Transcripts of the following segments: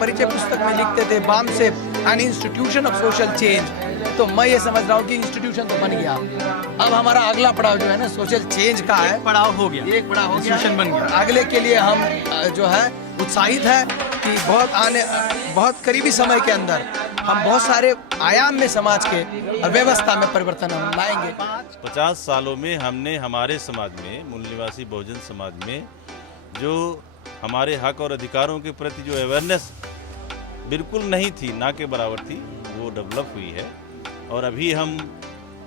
परिचय पुस्तक में लिखते थे BAMCEF an institution of social change, तो मैं ये समझ रहा हूँ कि इंस्टीट्यूशन तो बन गया। अब हमारा अगला पड़ाव जो है ना सोशल चेंज का है, पड़ाव हो गया, एक बड़ा हो गया, इंस्टीट्यूशन बन गया। अगले के लिए हम जो है उत्साहित है कि बहुत करीबी समय के अंदर हम बहुत सारे आयाम में समाज के और व्यवस्था में परिवर्तन हम लाएंगे। 50 सालों में हमने हमारे समाज में, मूल निवासी बहुजन समाज में, जो हमारे हक और अधिकारों के प्रति जो अवेयरनेस बिल्कुल नहीं थी, ना के बराबर थी, वो डेवलप हुई है। और अभी हम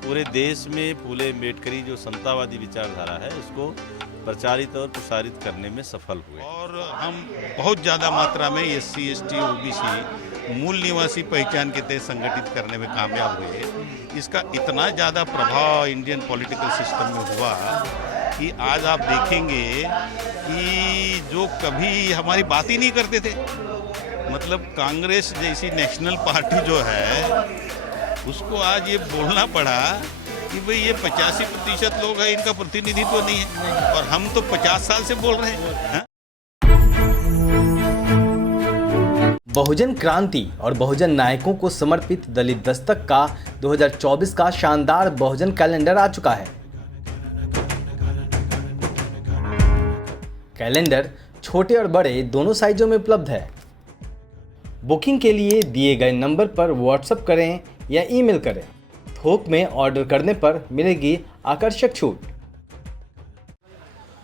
पूरे देश में फूले अम्बेडकरी जो समतावादी विचारधारा है उसको प्रचारित और प्रसारित करने में सफल हुए। और हम बहुत ज़्यादा मात्रा में SC, ST, OBC मूल निवासी पहचान के तहत संगठित करने में कामयाब हुए। इसका इतना ज़्यादा प्रभाव इंडियन पॉलिटिकल सिस्टम में हुआ कि आज आप देखेंगे कि जो कभी हमारी बात ही नहीं करते थे, मतलब कांग्रेस जैसी नेशनल पार्टी जो है उसको आज ये बोलना पड़ा कि भाई ये 85% लोग हैं, इनका प्रतिनिधित्व नहीं है, और हम तो 50 साल से बोल रहे हैं। बहुजन क्रांति और बहुजन नायकों को समर्पित दलित दस्तक का 2024 का शानदार बहुजन कैलेंडर आ चुका है। कैलेंडर छोटे और बड़े दोनों साइजों में उपलब्ध है। बुकिंग के लिए दिए गए नंबर पर व्हाट्सएप करें या ईमेल करें। थोक में ऑर्डर करने पर मिलेगी आकर्षक छूट।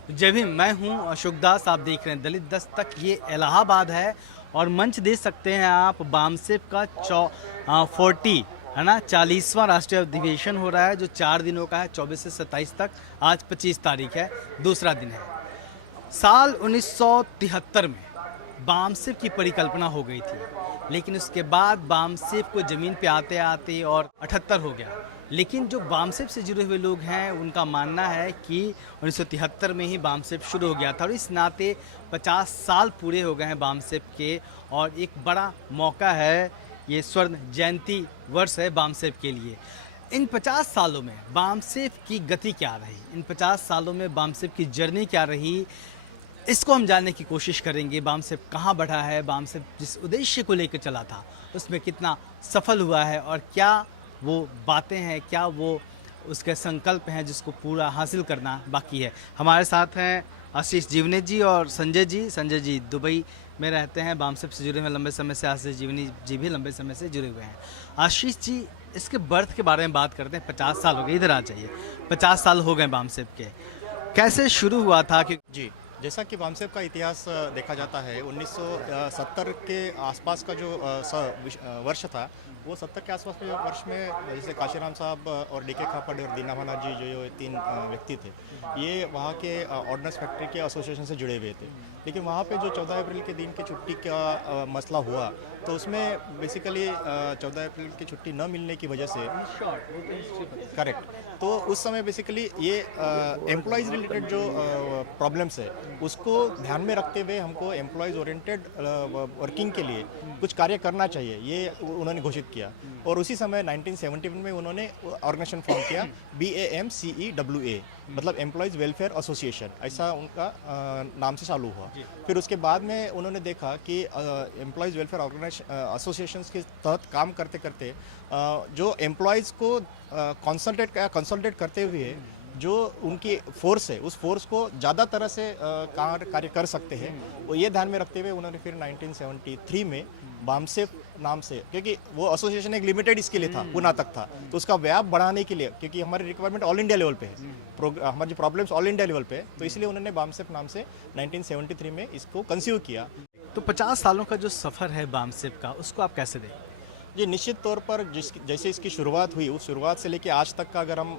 जय भीम, मैं हूं अशोक दास, आप देख रहे हैं दलित दस्तक। ये इलाहाबाद है और मंच देख सकते हैं आप बामसेप का 40 है ना 40वां राष्ट्रीय अधिवेशन हो रहा है, जो 4 दिनों का है, 24 से 27 तक। आज 25 तारीख है, दूसरा दिन है। साल 1973 में बामसेप की परिकल्पना हो गई थी, लेकिन उसके बाद बामसेप को ज़मीन पे आते आते और 78 हो गया। लेकिन जो बामसेप से जुड़े हुए लोग हैं उनका मानना है कि 1973 में ही बामसेप शुरू हो गया था, और इस नाते 50 साल पूरे हो गए हैं बामसेप के, और एक बड़ा मौका है, ये स्वर्ण जयंती वर्ष है बामसेप के लिए। इन 50 सालों में बामसेप की गति क्या रही, इन 50 सालों में बामसेप की जर्नी क्या रही, इसको हम जानने की कोशिश करेंगे। बामसेप कहाँ बढ़ा है, बामसेप जिस उद्देश्य को लेकर चला था उसमें कितना सफल हुआ है, और क्या वो बातें हैं, क्या वो उसके संकल्प हैं जिसको पूरा हासिल करना बाकी है। हमारे साथ हैं आशीष जीवनी जी और संजय जी। संजय जी दुबई में रहते हैं, बामसेप से जुड़े हुए लंबे समय से। आशीष जीवनी जी भी लंबे समय से जुड़े हुए हैं। आशीष जी, इसके बर्थ के बारे में बात करते हैं। 50 साल हो गए, इधर आ जाइए। 50 साल हो गए बामसेप के, कैसे शुरू हुआ था? कि जी, जैसा कि बामसेप का इतिहास देखा जाता है, 1970 के आसपास का जो वर्ष था, वो 70 के आसपास के वर्ष में जैसे काशीराम साहब और DK खापड़ और दीना भाना जी जो 3 व्यक्ति थे, ये वहाँ के ऑर्डिनेंस फैक्ट्री के एसोसिएशन से जुड़े हुए थे। लेकिन वहाँ पे जो 14 अप्रैल के दिन की छुट्टी का मसला हुआ, तो उसमें बेसिकली 14 अप्रैल की छुट्टी न मिलने की वजह से करेक्ट, तो उस समय बेसिकली ये एम्प्लॉयज़ रिलेटेड जो प्रॉब्लम्स है उसको ध्यान में रखते हुए हमको एम्प्लॉयज़ ओरिएंटेड वर्किंग के लिए कुछ कार्य करना चाहिए, ये उन्होंने घोषित किया। और उसी समय 1971 में उन्होंने ऑर्गेनाइजेशन फॉर्म किया, BAMCEWA, मतलब एम्प्लॉयज़ वेलफेयर एसोसिएशन, ऐसा उनका नाम से चालू हुआ। फिर उसके बाद में उन्होंने देखा कि एम्प्लॉयज़ वेलफेयर एसोसिएशंस के तहत काम करते करते जो एम्प्लॉयज़ को कंसल्टेट करते हुए जो उनकी फोर्स है, उस फोर्स को ज़्यादा तरह से कार्य कर सकते हैं, वो ये ध्यान में रखते हुए उन्होंने फिर 1973 में बामसेप नाम से, क्योंकि वो एसोसिएशन एक लिमिटेड इसके लिए था, पुणे तक था, तो उसका व्याप बढ़ाने के लिए, क्योंकि हमारी रिक्वायरमेंट ऑल इंडिया लेवल पे है, हमारी प्रॉब्लम्स ऑल इंडिया लेवल पे है, तो इसलिए उन्होंने बामसेप नाम से 1973 में इसको कंसीव किया। तो 50 सालों का जो सफ़र है बामसेप का, उसको आप कैसे देखें? जी, निश्चित तौर पर जैसे इसकी शुरुआत हुई, उस शुरुआत से लेके आज तक का अगर हम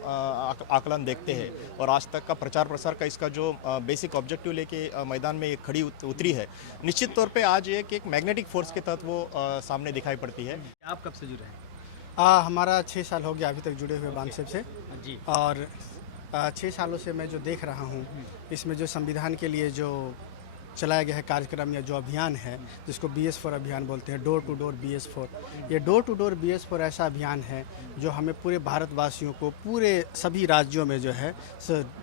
आकलन देखते हैं और आज तक का प्रचार प्रसार का इसका जो बेसिक ऑब्जेक्टिव लेके मैदान में एक खड़ी उतरी है, निश्चित तौर पे आज एक मैग्नेटिक फोर्स के तहत वो सामने दिखाई पड़ती है। आप कब से जुड़े हैं? हमारा 6 साल हो गया अभी तक जुड़े हुए बामसेप से जी। और 6 सालों से मैं जो देख रहा हूँ, इसमें जो संविधान के लिए जो चलाया गया है कार्यक्रम या जो अभियान है, जिसको BS4 अभियान बोलते हैं, डोर टू डोर BS4, ये डोर टू डोर BS4 ऐसा अभियान है जो हमें पूरे भारतवासियों को पूरे सभी राज्यों में जो है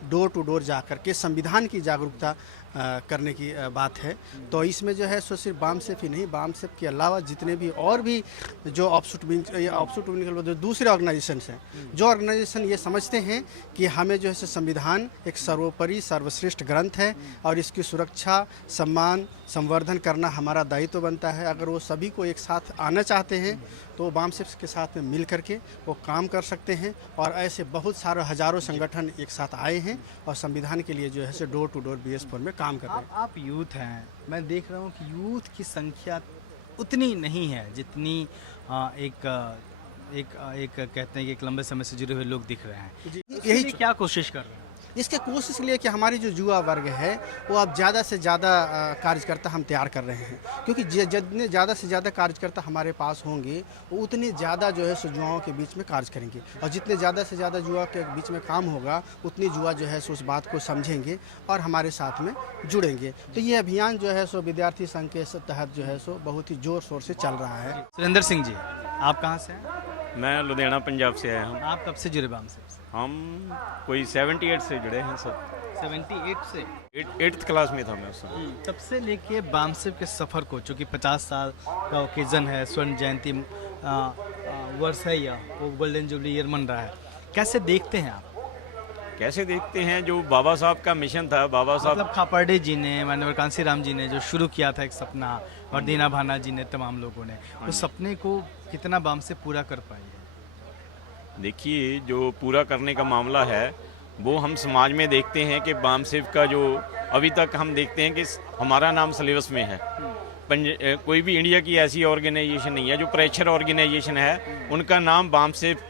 डोर टू डोर जा कर के संविधान की जागरूकता करने की बात है। तो इसमें जो है सो सिर्फ बामसेफ ही नहीं, बामसेफ के अलावा जितने भी और भी जो ऑफशूट विंग दूसरे ऑर्गेनाइजेशन हैं, जो ऑर्गेनाइजेशन ये समझते हैं कि हमें जो है सो संविधान एक सर्वोपरि सर्वश्रेष्ठ ग्रंथ है और इसकी सुरक्षा, सम्मान, संवर्धन करना हमारा दायित्व बनता है। अगर वो सभी को एक साथ आना चाहते हैं तो बामसेफ के साथ में मिल करके वो काम कर सकते हैं। और ऐसे बहुत सारे हजारों संगठन एक साथ आए हैं और संविधान के लिए जो है सो डोर टू डोर BS4 में काम कर रहे हैं। आप यूथ हैं, मैं देख रहा हूँ कि यूथ की संख्या उतनी नहीं है जितनी एक कहते हैं कि एक लंबे समय से जुड़े हुए लोग दिख रहे हैं। यही इसके लिए क्या कोशिश कर रहे हैं? इसके कोशिश के लिए कि हमारी जो युवा वर्ग है वो अब ज़्यादा से ज़्यादा कार्यकर्ता हम तैयार कर रहे हैं, क्योंकि जितने ज़्यादा से ज़्यादा कार्यकर्ता हमारे पास होंगे वो उतने ज़्यादा जो है सो युवाओं के बीच में कार्य करेंगे, और जितने ज़्यादा से ज़्यादा युवा के बीच में काम होगा उतनी युवा जो है सो उस बात को समझेंगे और हमारे साथ में जुड़ेंगे। तो ये अभियान जो है सो विद्यार्थी संघ के तहत जो है सो बहुत ही ज़ोर शोर से चल रहा है। सुरेंद्र सिंह जी, आप कहाँ से हैं? मैं लुधियाना पंजाब से आया हूँ। आप कब से जुड़े बामसेफ से? हम कोई 78 से जुड़े हैं सब। 78 से? 8th क्लास में था मैं उस समय। तब से लेके बामसेफ के सफ़र को, चूँकि 50 साल का ओकेज़न है, स्वर्ण जयंती वर्ष है या वो गोल्डन जुबली ईयर मन रहा है, कैसे देखते हैं आप? कैसे देखते हैं, जो बाबा साहब का मिशन था, बाबा साहब मतलब खापर्डे जी ने, माननीय कांसीराम जी ने जो शुरू किया था एक सपना, और दीना भाना जी ने, तमाम लोगों ने उस सपने को कितना बामसेफ पूरा कर पाई है? देखिए, जो पूरा करने का मामला है वो हम समाज में देखते हैं कि बामसेफ का जो अभी तक हम देखते हैं कि हमारा नाम सिलेबस में है। कोई भी इंडिया की ऐसी ऑर्गेनाइजेशन नहीं है जो प्रेशर ऑर्गेनाइजेशन है उनका नाम बामसेफ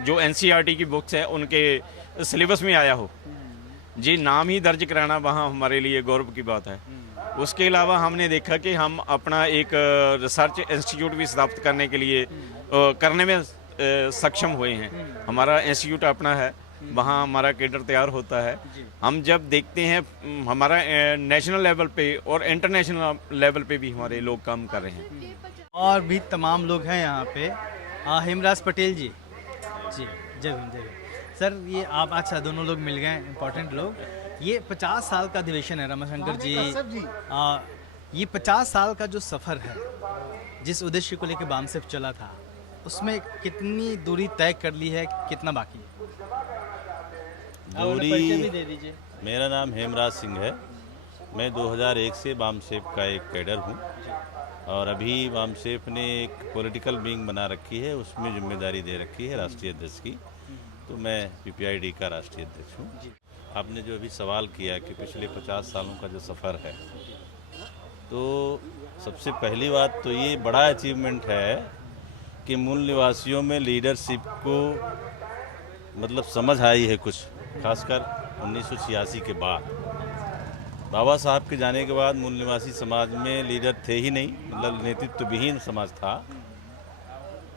जो NCERT की बुक्स है उनके सिलेबस में आया हो, जी नाम ही दर्ज कराना वहाँ हमारे लिए गौरव की बात है। उसके अलावा हमने देखा कि हम अपना एक रिसर्च इंस्टीट्यूट भी स्थापित करने के लिए करने में सक्षम हुए हैं। हमारा इंस्टीट्यूट अपना है, वहाँ हमारा कैडर तैयार होता है। हम जब देखते हैं हमारा नेशनल लेवल पे और इंटरनेशनल लेवल पे भी हमारे लोग काम कर रहे हैं। और भी तमाम लोग हैं यहाँ पे। हेमराज पटेल जी, जी जय हिंद, जय हिंद। सर ये आप, अच्छा दोनों लोग मिल गए, इम्पोर्टेंट लोग। ये 50 साल का अधिवेशन है रमाशंकर जी, ये 50 साल का जो सफ़र है, जिस उद्देश्य को लेकर बामसेफ चला था, उसमें कितनी दूरी तय कर ली है, कितना बाकी है? दूरी, भी दे दीजिए। मेरा नाम हेमराज सिंह है। मैं 2001 से बामसेफ का एक कैडर हूँ और अभी बामसेफ ने एक पॉलिटिकल विंग बना रखी है, उसमें जिम्मेदारी दे रखी है राष्ट्रीय अध्यक्ष की। तो मैं PPID का राष्ट्रीय अध्यक्ष हूँ। आपने जो अभी सवाल किया कि पिछले 50 सालों का जो सफ़र है, तो सबसे पहली बात तो ये बड़ा अचीवमेंट है कि मूल निवासियों में लीडरशिप को मतलब समझ आई है कुछ, खासकर 1986 के बाद। बाबा साहब के जाने के बाद मूल निवासी समाज में लीडर थे ही नहीं, मतलब नेतृत्व विहीन समाज था।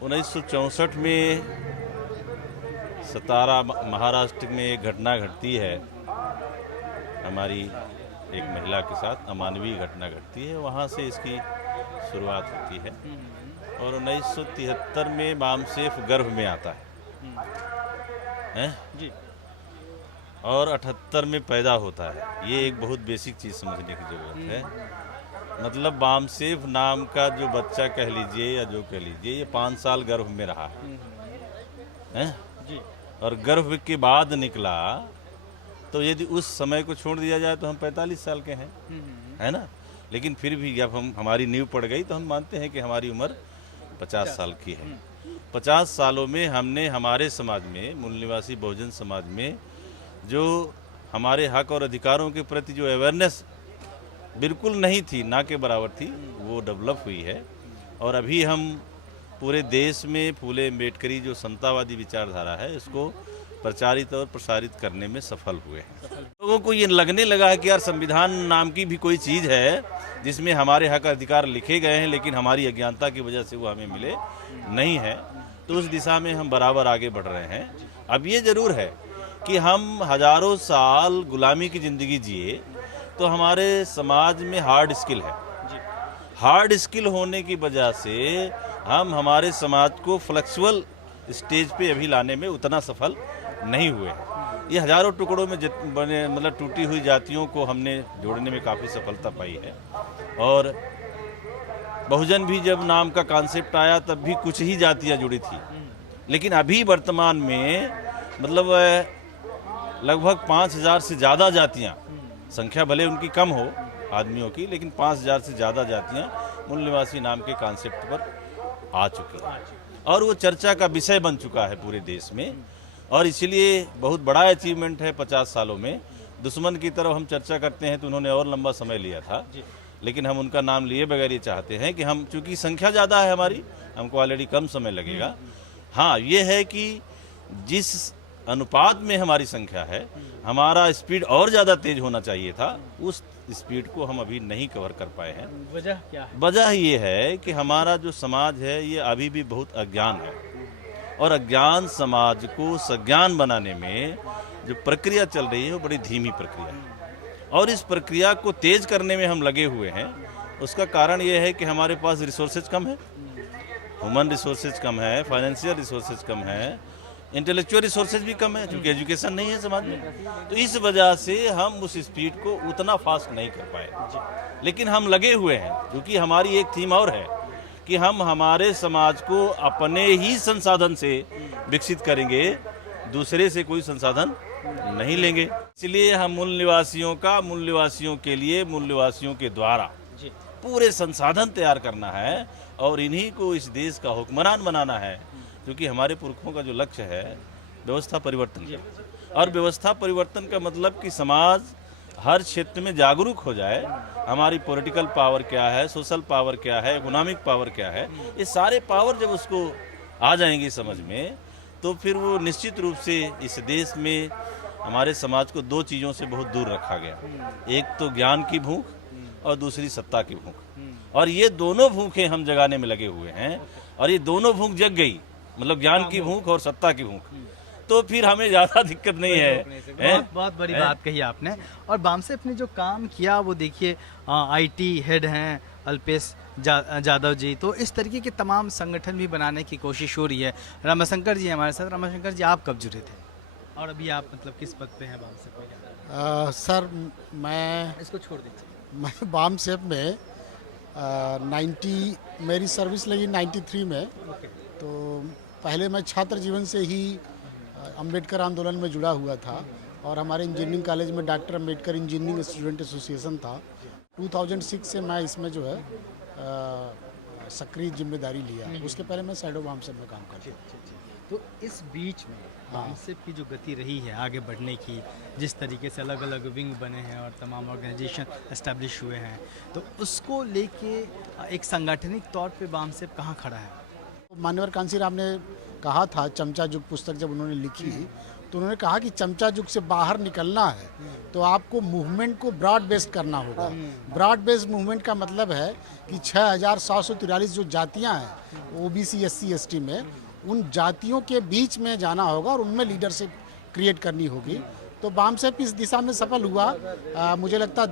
1964 में सतारा महाराष्ट्र में एक घटना घटती है, हमारी एक महिला के साथ अमानवीय घटना घटती है, वहाँ से इसकी शुरुआत होती है। और 1973 में बामसेफ गर्भ में आता है जी, और 78 में पैदा होता है। ये एक बहुत बेसिक चीज़ समझने की ज़रूरत है। मतलब बामसेफ नाम का जो बच्चा कह लीजिए या जो कह लीजिए, ये 5 साल गर्भ में रहा है जी। और गर्भ के बाद निकला, तो यदि उस समय को छोड़ दिया जाए तो हम 45 साल के हैं, है ना। लेकिन फिर भी जब हमारी नींव पड़ गई तो हम मानते हैं कि हमारी उम्र 50 साल की है। 50 सालों में हमने हमारे समाज में, मूल निवासी बहुजन समाज में, जो हमारे हक और अधिकारों के प्रति जो अवेयरनेस बिल्कुल नहीं थी, ना के बराबर थी, वो डेवलप हुई है। और अभी हम पूरे देश में फूले अम्बेडकरी जो समतावादी विचारधारा है, इसको प्रचारित और प्रसारित करने में सफल हुए हैं। लोगों को ये लगने लगा कि यार संविधान नाम की भी कोई चीज़ है जिसमें हमारे हक अधिकार लिखे गए हैं, लेकिन हमारी अज्ञानता की वजह से वो हमें मिले नहीं है। तो उस दिशा में हम बराबर आगे बढ़ रहे हैं। अब ये ज़रूर है कि हम हजारों साल गुलामी की ज़िंदगी जिए, तो हमारे समाज में हार्ड स्किल है। हार्ड स्किल होने की वजह से हम हमारे समाज को फ्लेक्सिबल स्टेज पे अभी लाने में उतना सफल नहीं हुए हैं। ये हजारों टुकड़ों में बने मतलब टूटी हुई जातियों को हमने जोड़ने में काफ़ी सफलता पाई है। और बहुजन भी जब नाम का कॉन्सेप्ट आया तब भी कुछ ही जातियाँ जुड़ी थी, लेकिन अभी वर्तमान में मतलब लगभग 5000 से ज़्यादा जातियाँ, संख्या भले उनकी कम हो आदमियों की, लेकिन 5000 से ज़्यादा जातियाँ मूल निवासी नाम के कॉन्सेप्ट पर आ चुकी हैं और वो चर्चा का विषय बन चुका है पूरे देश में। और इसीलिए बहुत बड़ा अचीवमेंट है 50 सालों में। दुश्मन की तरफ हम चर्चा करते हैं तो उन्होंने और लंबा समय लिया था, लेकिन हम उनका नाम लिए बगैर ये चाहते हैं कि हम, चूँकि संख्या ज़्यादा है हमारी, हमको ऑलरेडी कम समय लगेगा। हाँ, ये है कि जिस अनुपात में हमारी संख्या है, हमारा स्पीड और ज़्यादा तेज होना चाहिए था, उस स्पीड को हम अभी नहीं कवर कर पाए हैं। वजह क्या है? वजह ये है कि हमारा जो समाज है ये अभी भी बहुत अज्ञान है, और अज्ञान समाज को सज्ञान बनाने में जो प्रक्रिया चल रही है वो बड़ी धीमी प्रक्रिया है, और इस प्रक्रिया को तेज करने में हम लगे हुए हैं। उसका कारण ये है कि हमारे पास रिसोर्सेज कम है, ह्यूमन रिसोर्सेज कम है, फाइनेंशियल रिसोर्सेज कम है, इंटेलेक्चुअल रिसोर्सेज भी कम है, क्योंकि एजुकेशन नहीं है समाज में। तो इस वजह से हम उस स्पीड को उतना फास्ट नहीं कर पाए, लेकिन हम लगे हुए हैं, क्योंकि हमारी एक थीम और है कि हम हमारे समाज को अपने ही संसाधन से विकसित करेंगे, दूसरे से कोई संसाधन नहीं लेंगे। इसलिए हम मूल निवासियों का, मूल निवासियों के लिए, मूल निवासियों के द्वारा पूरे संसाधन तैयार करना है और इन्हीं को इस देश का हुक्मरान बनाना है, क्योंकि हमारे पुरखों का जो लक्ष्य है व्यवस्था परिवर्तन का। और व्यवस्था परिवर्तन का मतलब कि समाज हर क्षेत्र में जागरूक हो जाए, हमारी पॉलिटिकल पावर क्या है, सोशल पावर क्या है, इकोनॉमिक पावर क्या है, ये सारे पावर जब उसको आ जाएंगे समझ में, तो फिर वो निश्चित रूप से इस देश में हमारे समाज को दो चीज़ों से बहुत दूर रखा गया। एक तो ज्ञान की भूख और दूसरी सत्ता की भूख, और ये दोनों भूखें हम जगाने में लगे हुए हैं। और ये दोनों भूख जग गई, मतलब ज्ञान की भूख और सत्ता की भूख, तो फिर हमें ज़्यादा दिक्कत नहीं है। बहुत बड़ी बात कही आपने। और बामसेफ ने जो काम किया वो देखिए, आईटी हेड हैं अल्पेश जादव जी, तो इस तरीके के तमाम संगठन भी बनाने की कोशिश हो रही है। रमाशंकर जी हमारे साथ। रमाशंकर जी, आप कब जुड़े थे और अभी आप मतलब किस पद पे हैं बामसेफ में? सर मैं इसको छोड़ दीजिए। मैं बामसेफ में 90 मेरी सर्विस लगी 93 में। तो पहले मैं छात्र जीवन से ही अंबेडकर आंदोलन में जुड़ा हुआ था, और हमारे इंजीनियरिंग कॉलेज में doctor Ambedkar engineering student association था। 2006 से मैं इसमें जो है सक्रिय जिम्मेदारी लिया। उसके पहले मैं शैडो बामसेफ में काम करता था। तो इस बीच में बामसेफ की जो गति रही है आगे बढ़ने की, जिस तरीके से अलग अलग विंग बने हैं और तमाम ऑर्गेनाइजेशन एस्टेब्लिश हुए हैं, तो उसको लेके एक सांगठनिक तौर पे बामसेफ कहाँ खड़ा है? मान्यवर कांसी राम ने कहा था, चमचा युग पुस्तक जब उन्होंने लिखी तो उन्होंने कहा कि चमचा युग से बाहर निकलना है तो आपको मूवमेंट को ब्रॉड बेस्ड करना होगा। ब्रॉड बेस्ड मूवमेंट का मतलब है कि 6743 जो जातियां हैं ओबीसी एससी एसटी में, उन जातियों के बीच में जाना होगा और उनमें लीडरशिप क्रिएट करनी होगी। तो बामसेफ इस दिशा में सफल हुआ। मुझे लगता है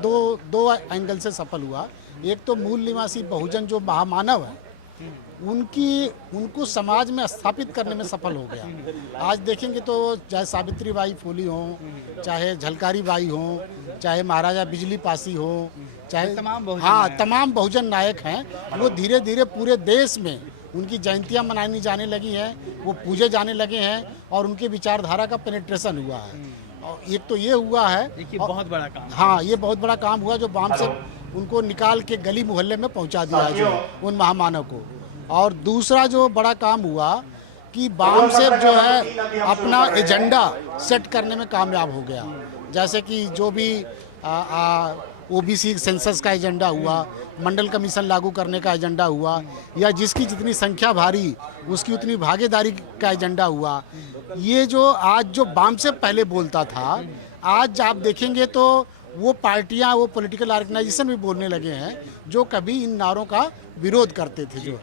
दो एंगल से सफल हुआ। एक तो मूल निवासी बहुजन जो महामानव है उनको समाज में स्थापित करने में सफल हो गया। आज देखेंगे तो चाहे सावित्री बाई फूली हों, चाहे झलकारी बाई हों, चाहे महाराजा बिजली पासी हों, चाहे तमाम बहुजन नायक हैं, वो धीरे धीरे पूरे देश में उनकी जयंतियां मनानी जाने लगी हैं, वो पूजे जाने लगे हैं और उनके विचारधारा का पेनिट्रेशन हुआ है। और एक तो ये हुआ है, देखिए बहुत बड़ा काम। हाँ, ये बहुत बड़ा काम हुआ जो बामसेफ उनको निकाल के गली मोहल्ले में पहुंचा दिया है, जो उन महामानव को। और दूसरा जो बड़ा काम हुआ कि बामसेफ जो है अपना एजेंडा सेट करने में कामयाब हो गया। जैसे कि जो भी ओबीसी सेंसस का एजेंडा हुआ, मंडल कमीशन लागू करने का एजेंडा हुआ, या जिसकी जितनी संख्या भारी उसकी उतनी भागीदारी का एजेंडा हुआ। ये जो आज जो बामसेफ पहले बोलता था, आज आप देखेंगे तो वो पार्टियां, वो पॉलिटिकल ऑर्गेनाइजेशन भी बोलने लगे हैं जो कभी इन नारों का विरोध करते थे। जो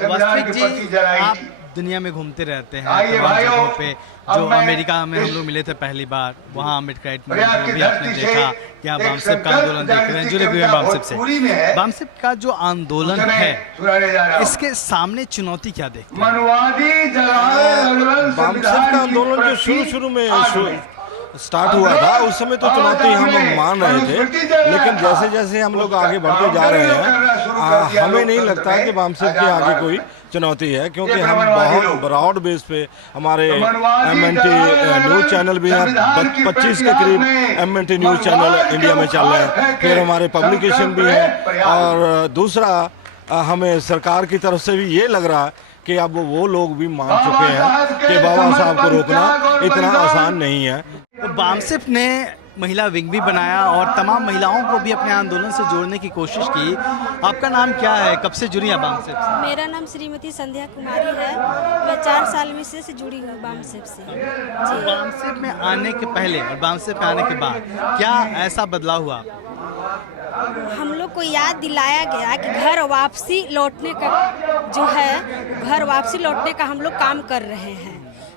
वास्तविक जी, आप दुनिया में घूमते रहते हैं तमाम जगहों पे। जो अमेरिका में हम लोग मिले थे पहली बार, वहाँ अम्बेडकर मूवमेंट भी आपने देखा कि यहाँ बामसेफ का आंदोलन देख रहे हैं, जुड़े हुए हैं बामसेफ से। बामसेफ का जो आंदोलन है, इसके सामने चुनौती क्या देखते हैं? बामसेफ का आंदोलन जो शुरू में स्टार्ट हुआ था, उस समय तो चुनौती हम मान रहे थे, लेकिन जैसे जैसे हम लोग आगे बढ़ते जा रहे हैं, हमें नहीं लगता कि बामसेफ के आगे कोई चुनौती है, क्योंकि हम बहुत ब्रॉड बेस पे हमारे MNT न्यूज़ चैनल भी हैं, 25 के करीब MNT न्यूज़ चैनल इंडिया में चल रहे हैं, फिर हमारे पब्लिकेशन भी हैं, और दूसरा हमें सरकार की तरफ से भी ये लग रहा है कि अब वो लोग भी मान चुके हैं कि बाबा साहब को रोकना इतना आसान नहीं है। तो बामसेफ ने महिला विंग भी बनाया और तमाम महिलाओं को भी अपने आंदोलन से जोड़ने की कोशिश की। आपका नाम क्या है, कब से जुड़ी हैं बामसेफ से? मेरा नाम श्रीमती संध्या कुमारी है। मैं 4 साल में से जुड़ी हूँ बामसेफ से। जी। बामसेफ में आने के पहले और बामसेफ में आने के बाद क्या ऐसा बदलाव हुआ? हम लोग को याद दिलाया गया कि घर वापसी लौटने का जो है, घर वापसी लौटने का हम लोग काम कर रहे हैं।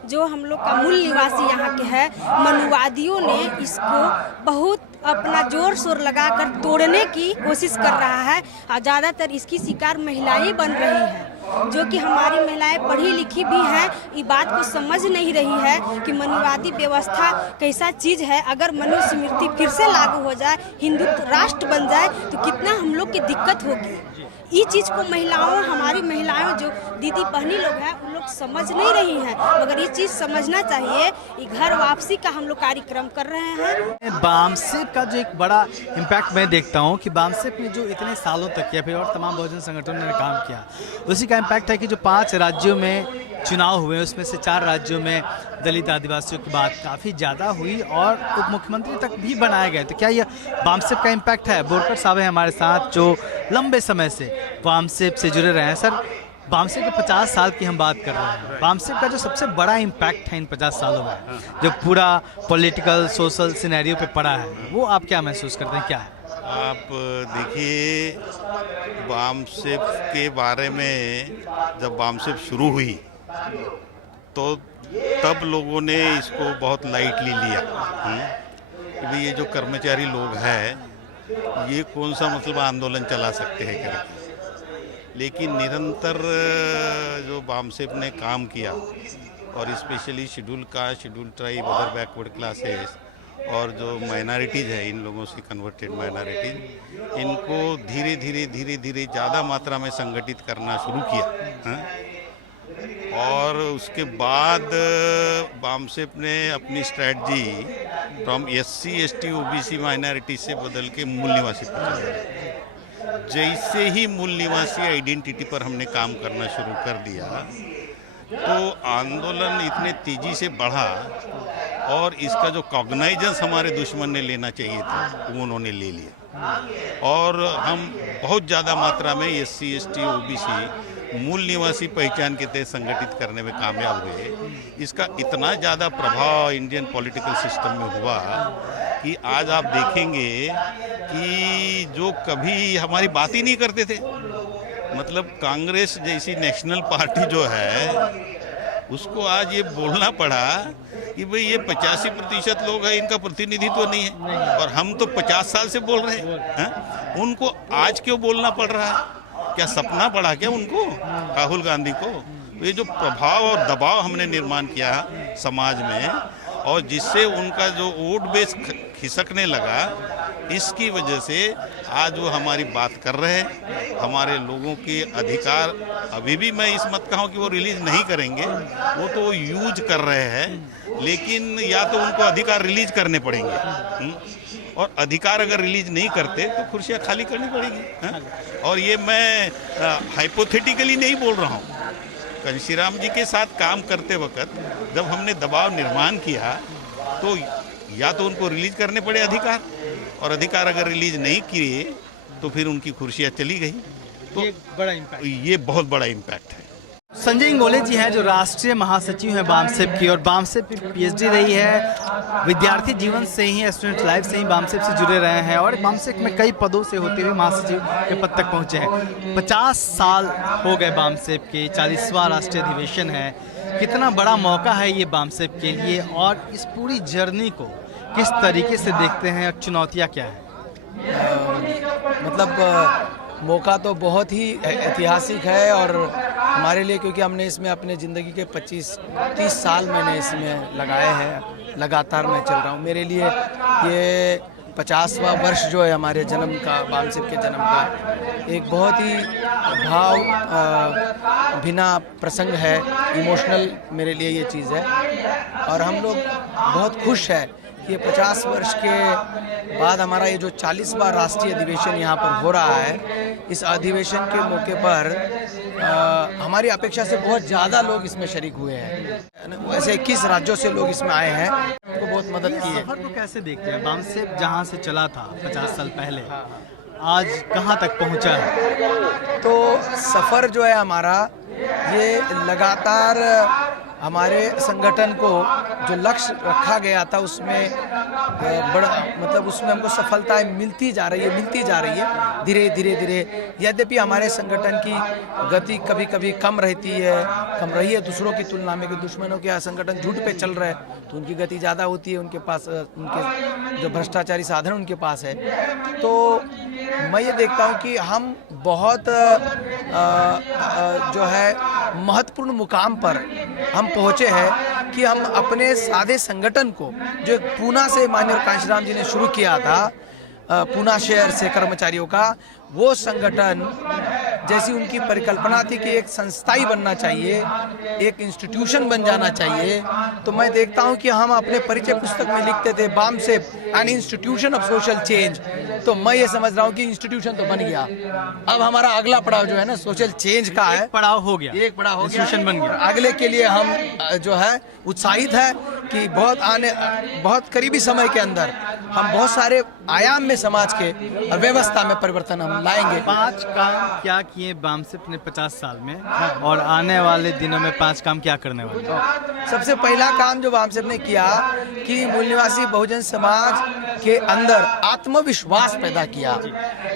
जो हम लोग का मूल निवासी यहाँ के है, मनुवादियों ने इसको बहुत अपना जोर शोर लगाकर तोड़ने की कोशिश कर रहा है और ज़्यादातर इसकी शिकार महिलाएं बन रही हैं, जो कि हमारी महिलाएं पढ़ी लिखी भी हैं, ये बात को समझ नहीं रही है कि मनुवादी व्यवस्था कैसा चीज़ है। अगर मनुस्मृति फिर से लागू हो जाए, हिंदुत्व राष्ट्र बन जाए, तो कितना हम लोग की दिक्कत होगी। ये चीज़ को हमारी महिलाएं जो दीदी बहनी लोग हैं, उन लोग समझ नहीं रही हैं, मगर ये चीज़ समझना चाहिए। ये घर वापसी का हम लोग कार्यक्रम कर रहे हैं। बामसेफ का जो एक बड़ा इम्पैक्ट मैं देखता हूँ कि बामसेफ ने जो इतने सालों तक किया, फिर और तमाम बहुजन संगठनों ने काम किया, उसी का इम्पैक्ट है कि जो 5 राज्यों में चुनाव हुए, उसमें से 4 राज्यों में दलित आदिवासियों की बात काफ़ी ज़्यादा हुई और उप मुख्यमंत्री तक भी बनाए गए। तो क्या यह बामसेफ का इम्पैक्ट है? बोरकर साहब हैं हमारे साथ, जो लंबे समय से बामसेफ से जुड़े रहे हैं। सर, बामसेफ के 50 साल की हम बात कर रहे हैं, बामसेफ का जो सबसे बड़ा इम्पैक्ट है इन 50 सालों में, जो पूरा पॉलिटिकल सोशल सिनेरियो पे पड़ा है, वो आप क्या महसूस करते हैं, क्या है? आप देखिए, बामसेफ के बारे में जब बामसेफ शुरू हुई तो तब लोगों ने इसको बहुत लाइटली लिया कि भाई ये जो कर्मचारी लोग हैं, ये कौन सा मतलब आंदोलन चला सकते हैं करके। लेकिन निरंतर जो बामसेफ ने काम किया, और specially schedule caste, schedule tribe, other backward classes और जो माइनॉरिटीज़ है, इन लोगों से कन्वर्टेड माइनॉरिटीज़, इनको धीरे धीरे ज़्यादा मात्रा में संगठित करना शुरू किया। और उसके बाद बामसेफ ने अपनी strategy from SC ST OBC minority से बदल के मूल निवासी पर चला। जैसे ही मूल निवासी आइडेंटिटी पर हमने काम करना शुरू कर दिया, तो आंदोलन इतने तेजी से बढ़ा और इसका जो कॉग्नाइजेंस हमारे दुश्मन ने लेना चाहिए था, वो उन्होंने ले लिया। और हम बहुत ज़्यादा मात्रा में SC ST OBC मूल निवासी पहचान के तहत संगठित करने में कामयाब हुए। इसका इतना ज़्यादा प्रभाव इंडियन पॉलिटिकल सिस्टम में हुआ कि आज आप देखेंगे कि जो कभी हमारी बात ही नहीं करते थे, मतलब कांग्रेस जैसी नेशनल पार्टी जो है, उसको आज ये बोलना पड़ा कि भाई ये 85% लोग हैं, इनका प्रतिनिधित्व नहीं है, और हम तो 50 साल से बोल रहे हैं। उनको आज क्यों बोलना पड़ रहा है? क्या सपना पड़ा क्या उनको, राहुल गांधी को? ये जो प्रभाव और दबाव हमने निर्माण किया समाज में, और जिससे उनका जो वोट बेस खिसकने लगा, इसकी वजह से आज वो हमारी बात कर रहे हैं। हमारे लोगों के अधिकार अभी भी मैं इस मत कहूँ कि वो रिलीज नहीं करेंगे, वो तो यूज कर रहे हैं, लेकिन या तो उनको अधिकार रिलीज करने पड़ेंगे, और अधिकार अगर रिलीज नहीं करते तो कुर्सियाँ खाली करनी पड़ेगी। और ये मैं हाइपोथेटिकली नहीं बोल रहा हूँ। घनश्याम जी के साथ काम करते वक्त जब हमने दबाव निर्माण किया, तो या तो उनको रिलीज करने पड़े अधिकार, और अधिकार अगर रिलीज नहीं किए तो फिर उनकी कुर्सियाँ चली गई। तो ये बड़ा इम्पैक्ट, ये बहुत बड़ा इम्पैक्ट है। संजय इंगोले जी हैं जो राष्ट्रीय महासचिव हैं बामसेप की, और बामसेप की पीएचडी रही है। विद्यार्थी जीवन से ही, स्टूडेंट लाइफ से ही बामसेप से जुड़े रहे हैं और बामसेप में कई पदों से होते हुए महासचिव के पद तक पहुंचे हैं। 50 साल हो गए बामसेप के, 40वां राष्ट्रीय अधिवेशन है। कितना बड़ा मौका है ये बामसेप के लिए, और इस पूरी जर्नी को किस तरीके से देखते हैं, चुनौतियाँ क्या हैं? मतलब मौका तो बहुत ही ऐतिहासिक है और हमारे लिए, क्योंकि हमने इसमें अपने ज़िंदगी के 25-30 साल मैंने इसमें लगाए हैं, लगातार मैं चल रहा हूँ। मेरे लिए ये 50वां वर्ष जो है हमारे जन्म का, बामसेप के जन्म का, एक बहुत ही भाव बिना प्रसंग है, इमोशनल मेरे लिए ये चीज़ है। और हम लोग बहुत खुश है कि 50 वर्ष के बाद हमारा ये जो 40वां राष्ट्रीय अधिवेशन यहाँ पर हो रहा है, इस अधिवेशन के मौके पर हमारी अपेक्षा से बहुत ज़्यादा लोग इसमें शरीक हुए हैं। वैसे 21 राज्यों से लोग इसमें आए हैं, उनको बहुत मदद की है। सफर को कैसे देखते हैं? बामसेप जहाँ से चला था 50 साल पहले, आज कहाँ तक पहुँचा है? तो सफ़र जो है हमारा, ये लगातार हमारे संगठन को जो लक्ष्य रखा गया था उसमें बड़ा, मतलब उसमें हमको सफलताएं मिलती जा रही है धीरे धीरे। यद्यपि हमारे संगठन की गति कभी कभी कम रही है दूसरों की तुलना में, कि दुश्मनों के संगठन झूठ पे चल रहे हैं तो उनकी गति ज़्यादा होती है, उनके पास उनके जो भ्रष्टाचारी साधन उनके पास है। तो मैं ये देखता हूँ कि हम बहुत जो है महत्वपूर्ण मुकाम पर हम पहुँचे हैं कि हम अपने सादे संगठन को, जो एक पूना से माननीय कांशीराम जी ने शुरू किया था, पूना शहर से कर्मचारियों का, वो संगठन जैसी उनकी परिकल्पना थी कि एक संस्था ही बनना चाहिए, एक इंस्टीट्यूशन बन जाना चाहिए। तो मैं देखता हूं कि हम अपने परिचय पुस्तक में लिखते थे BAMCEF an institution of social change. तो मैं ये समझ रहा हूं कि इंस्टीट्यूशन तो बन गया, अब हमारा अगला पड़ाव जो है ना सोशल चेंज का है। पड़ाव हो गया, एक पड़ाव हो गया, इंस्टीट्यूशन बन गया। अगले के लिए हम जो है उत्साहित है कि बहुत करीबी समय के अंदर हम बहुत सारे आयाम में समाज के और व्यवस्था में परिवर्तन हम लाएंगे। 5 काम क्या किए बामसेप ने 50 साल में, और आने वाले दिनों में 5 काम क्या करने वाले? सबसे पहला काम जो बामसेप ने किया कि मूल निवासी बहुजन समाज के अंदर आत्मविश्वास पैदा किया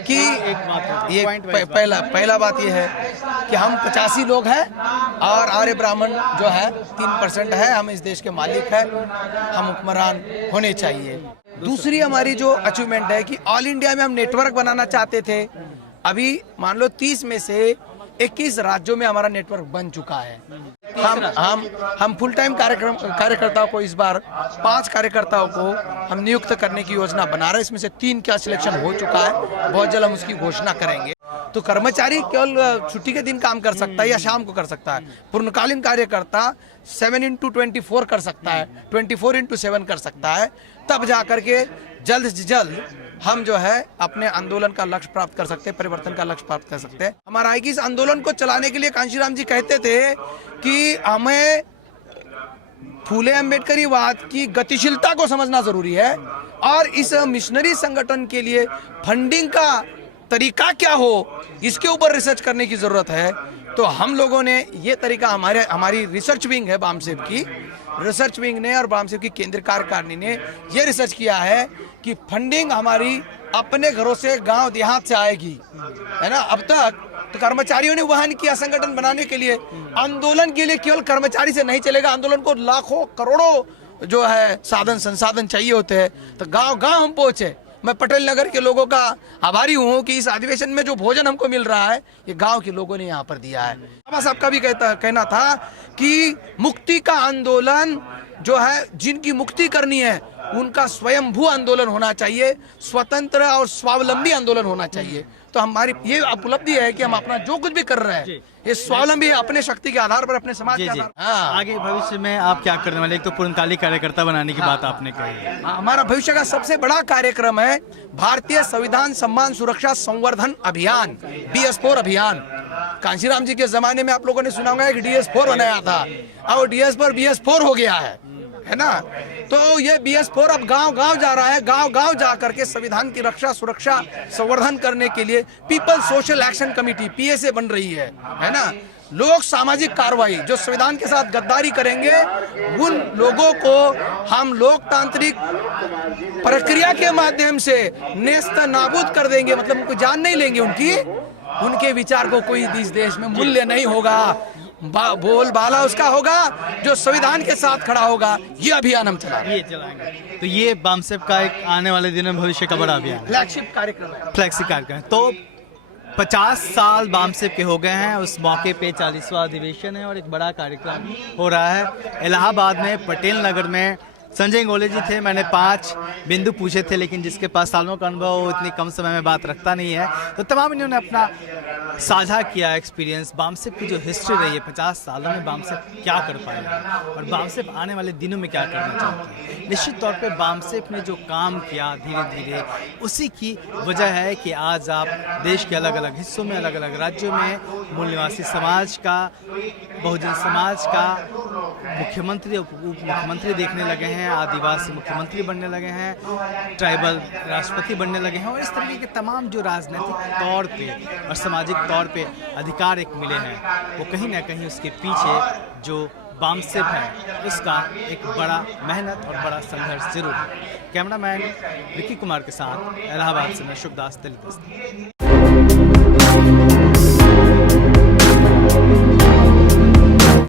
कि पहला बात यह है कि हम 85 लोग हैं और आर्य ब्राह्मण जो है 3% है, हम इस देश के मालिक हैं, हम हुक्मरान होने चाहिए। दूसरी हमारी जो अचीवमेंट है कि ऑल इंडिया में हम नेटवर्क बनाना चाहते थे। अभी मान लो 30 में से 21 राज्यों में हमारा नेटवर्क बन चुका है। हम फुल टाइम कार्यकर्ताओं को इस बार 5 कार्यकर्ताओं को हम नियुक्त करने की योजना बना रहे हैं। इसमें से 3 का सिलेक्शन हो चुका है, बहुत जल्द हम उसकी घोषणा करेंगे। तो कर्मचारी केवल छुट्टी के दिन काम कर सकता है या शाम को कर सकता है। पूर्णकालीन कार्यकर्ता 7x24 कर सकता है, 24x7 कर सकता है। तब जा करके जल्द से जल्द हम जो है अपने आंदोलन का लक्ष्य प्राप्त कर सकते हैं, परिवर्तन का लक्ष्य प्राप्त कर सकते हैं। हमारा इस आंदोलन को चलाने के लिए कांशीराम जी कहते थे कि हमें फूले अम्बेडकरीवाद की गतिशीलता को समझना जरूरी है और इस मिशनरी संगठन के लिए फंडिंग का तरीका क्या हो, इसके ऊपर रिसर्च करने की जरूरत है। तो हम लोगों ने ये तरीका, हमारी रिसर्च विंग है बामसेप की, रिसर्च विंग ने और बामसेप की केंद्रीय कार्यकारिणी ने ये रिसर्च किया है कि फंडिंग हमारी अपने घरों से, गांव देहात से आएगी, है ना। अब तक तो कर्मचारियों ने वहन किया संगठन बनाने के लिए, आंदोलन के लिए केवल कर्मचारी से नहीं चलेगा, आंदोलन को लाखों करोड़ों जो है साधन संसाधन चाहिए होते हैं। तो गांव गांव हम पहुंचे। मैं पटेल नगर के लोगों का आभारी हूँ कि इस अधिवेशन में जो भोजन हमको मिल रहा है ये गांव के लोगों ने यहाँ पर दिया है। बाबा साहब का भी कहना था कि मुक्ति का आंदोलन जो है, जिनकी मुक्ति करनी है उनका स्वयंभू आंदोलन होना चाहिए, स्वतंत्र और स्वावलंबी आंदोलन होना चाहिए। तो हमारी ये उपलब्धि है कि हम अपना जो कुछ भी कर रहे हैं ये स्वावलंबी है, अपने शक्ति के आधार पर, अपने समाज के आधार पर। हाँ। आगे भविष्य में आप क्या करने वाले? एक तो पूर्णकालिक कार्यकर्ता बनाने की बात आपने कही। हमारा भविष्य का सबसे बड़ा कार्यक्रम है भारतीय संविधान सम्मान सुरक्षा संवर्धन अभियान, BS4 अभियान। कांशीराम जी के जमाने में आप लोगों ने सुना होगा कि DS4 बनाया था, और DS4 BS4 हो गया है ना। तो ये BS4 अब गांव गांव जा रहा है, गांव गांव जा करके संविधान की रक्षा सुरक्षा संवर्धन करने के लिए people social action committee PSA बन रही है ना। लोग सामाजिक कार्रवाई जो संविधान के साथ गद्दारी करेंगे, उन लोगों को हम लोकतांत्रिक प्रक्रिया के माध्यम से नेस्त नाबूद कर देंगे। मतलब उनको जान नहीं लेंगे, उनके विचार को कोई इस देश में मूल्य नहीं होगा। बोलबाला उसका होगा जो संविधान के साथ खड़ा होगा। ये अभियान हम चलाएंगे। तो ये बामसेफ का एक आने वाले दिनों में भविष्य का बड़ा अभियान, फ्लैगशिप कार्यक्रम फ्लैक्सी कार्यक्रम। तो 50 साल बामसेफ के हो गए हैं, उस मौके पे 40वां अधिवेशन है और एक बड़ा कार्यक्रम हो रहा है इलाहाबाद में, पटेल नगर में। संजय इंगोले जी थे, मैंने 5 बिंदु पूछे थे, लेकिन जिसके पास सालों का अनुभव वो इतनी कम समय में बात रखता नहीं है। तो तमाम इन्होंने अपना साझा किया एक्सपीरियंस, बामसेफ की जो हिस्ट्री रही है 50 सालों में बामसेफ क्या कर पाया और बामसेफ आने वाले दिनों में क्या करना चाहता है। निश्चित तौर पे बामसेफ ने जो काम किया धीरे धीरे, उसी की वजह है कि आज आप देश के अलग अलग हिस्सों में, अलग अलग राज्यों में मूल निवासी समाज का, बहुजन समाज का मुख्यमंत्री, उप मुख्यमंत्री देखने लगे हैं, आदिवासी मुख्यमंत्री बनने लगे हैं, ट्राइबल राष्ट्रपति बनने लगे हैं और इस तरीके के तमाम जो राजनीतिक तौर पे और सामाजिक तौर पे अधिकार एक मिले हैं, वो कहीं ना कहीं उसके पीछे जो बामसेफ है उसका एक बड़ा मेहनत और बड़ा संघर्ष जरूर है। कैमरामैन विक्की कुमार के साथ इलाहाबाद से मैं शुभदास, दिल्ली दस्तक।